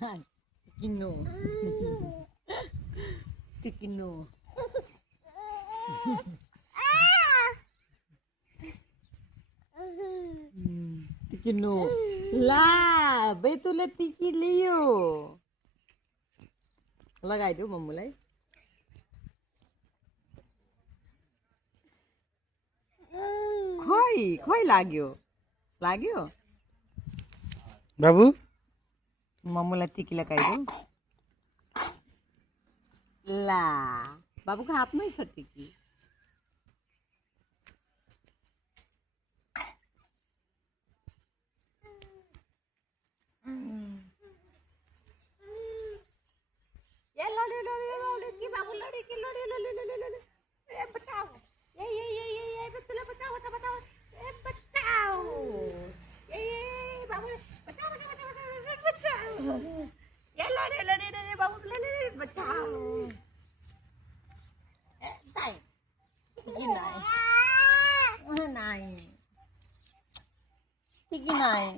Tikino. Tikino. Tikino. ला बेतुले तिकी लियो लगाइदेऊ मम्मुलाई खोइ खोइ लाग्यो लाग्यो बाबु मम्मुलाई टिकी लगाइदेऊ ला बाबुको हातमै छ टिकी ये लड़ी लड़ी लड़ी की बाबू लड़ी की लड़ी लड़ी लड़ी लड़ी ए बचाओ ये बेतुले बचाओ बचाओ बचाओ ए बचाओ ये बाबू बचाओ बचाओ बचाओ बचाओ ये लड़ी लड़ी लड़ी बाबू लड़ी बचाओ नाही टिकी नाही नाही टिकी नाही